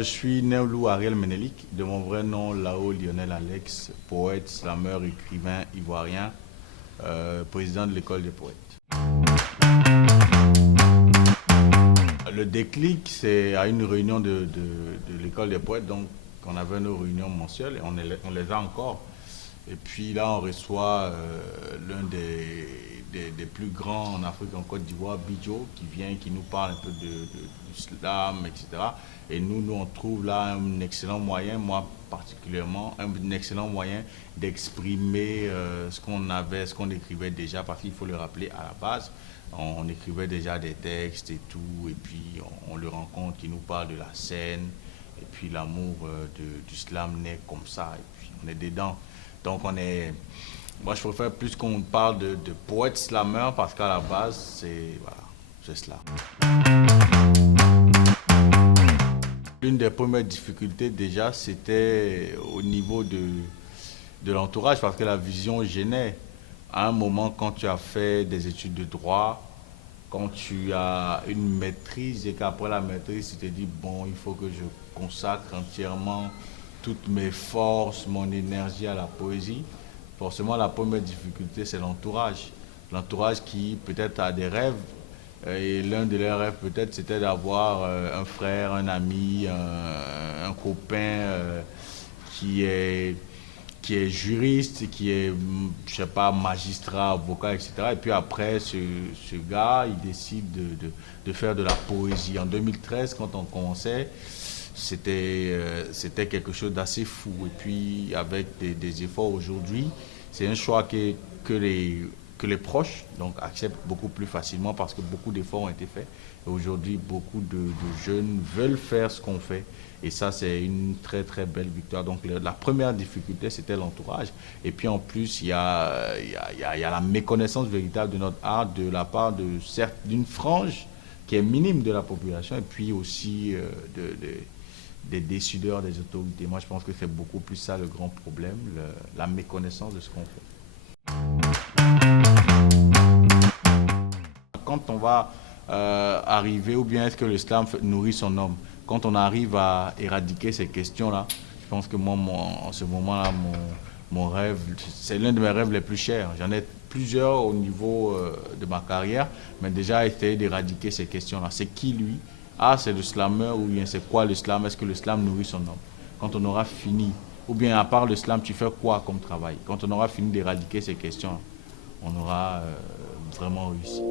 Je suis Neulou Ariel Menelik, de mon vrai nom Lao Lionel Alex, poète, slameur, écrivain ivoirien, président de l'école des poètes. Le déclic, c'est à une réunion de l'école des poètes, donc on avait nos réunions mensuelles et on les a encore. Et puis là, on reçoit l'un des plus grands en Afrique, en Côte d'Ivoire, Bidjo, qui vient, qui nous parle un peu de l'islam, etc. Et nous, on trouve là un excellent moyen, moi particulièrement, un excellent moyen d'exprimer ce qu'on avait, ce qu'on écrivait déjà, parce qu'il faut le rappeler à la base. On écrivait déjà des textes et tout, et puis on le rencontre, qui nous parle de la scène, et puis l'amour du slam naît comme ça, et puis on est dedans. Donc moi je préfère plus qu'on parle de poète slammer parce qu'à la base c'est cela. L'une des premières difficultés déjà c'était au niveau de l'entourage parce que la vision gênait. À un moment quand tu as fait des études de droit, quand tu as une maîtrise et qu'après la maîtrise tu te dis bon il faut que je consacre entièrement toutes mes forces, mon énergie à la poésie. Forcément, la première difficulté, c'est l'entourage. L'entourage qui peut-être a des rêves, et l'un de leurs rêves peut-être c'était d'avoir un frère, un ami, un copain qui est, qui est juriste, qui est, je sais pas, magistrat, avocat, etc. Et puis après, ce gars, il décide de faire de la poésie. En 2013, quand on commençait, c'était quelque chose d'assez fou. Et puis, avec des efforts aujourd'hui, c'est un choix que les proches donc, acceptent beaucoup plus facilement parce que beaucoup d'efforts ont été faits. Et aujourd'hui, beaucoup de jeunes veulent faire ce qu'on fait. Et ça, c'est une très, très belle victoire. Donc, la première difficulté, c'était l'entourage. Et puis, en plus, il y a la méconnaissance véritable de notre art de la part certes, d'une frange qui est minime de la population et puis aussi des décideurs, des autorités. Moi, je pense que c'est beaucoup plus ça le grand problème, la méconnaissance de ce qu'on fait. Quand on va arriver, ou bien est-ce que l'islam nourrit son homme, quand on arrive à éradiquer ces questions-là, je pense que moi, en ce moment-là, mon rêve, c'est l'un de mes rêves les plus chers. J'en ai plusieurs au niveau de ma carrière, mais déjà essayer d'éradiquer ces questions-là. C'est qui lui? Ah, c'est le slammer ou bien c'est quoi l'islam? Est-ce que l'islam nourrit son homme? Quand on aura fini, ou bien à part l'islam, tu fais quoi comme travail? Quand on aura fini d'éradiquer ces questions, on aura vraiment réussi.